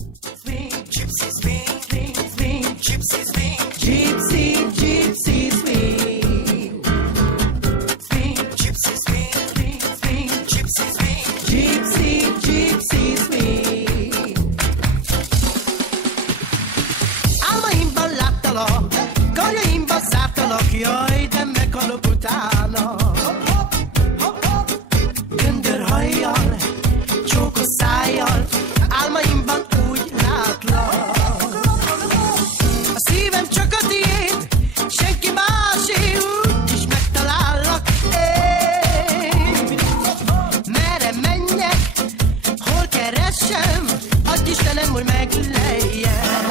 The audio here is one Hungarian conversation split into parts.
Swing, gypsy swing, swing, swing, gypsy swing, gypsy, gypsy swing. Swing, gypsy swing, swing, swing, gypsy swing, gypsy, gypsy swing. Álmaimban láttalak, karjaimban zártalak, jaj, de meghalok utána. Göndörhajjal, csókos szájjal, álmaimban úgy látlak. A szívem csak a tiéd, senki másé, úgy is megtalállak én. Merre menjek, hol keressem, adj Istenem, hogy megleljem.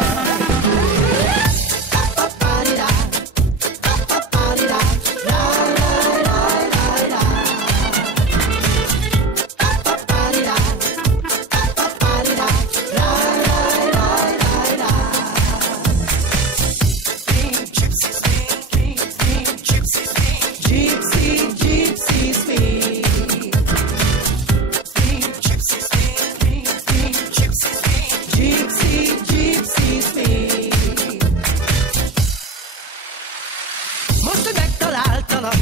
Most, hogy megtaláltalak,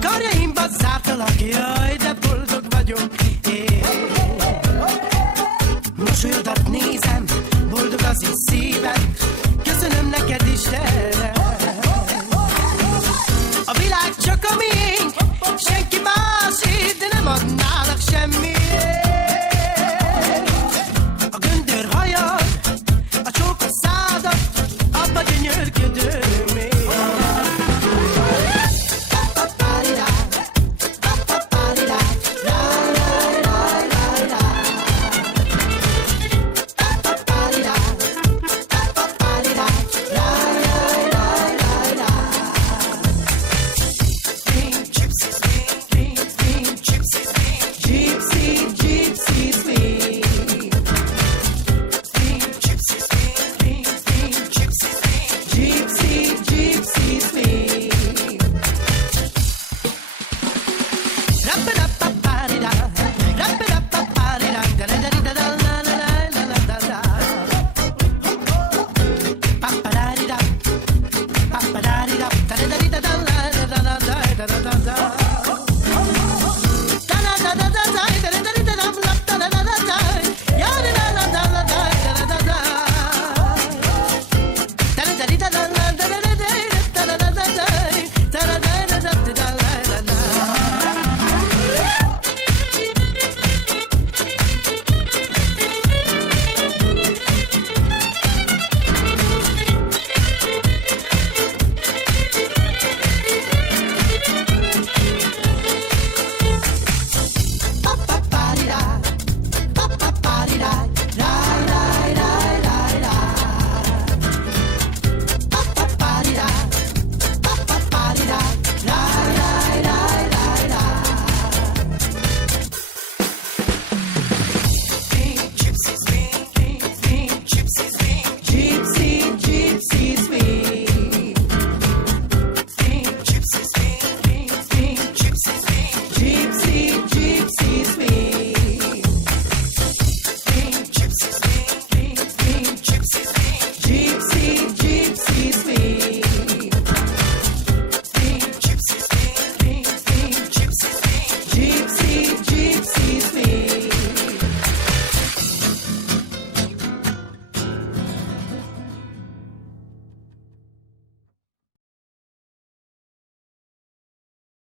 karjaimban zártalak, jaj, de boldog vagyok én. Mosolyodat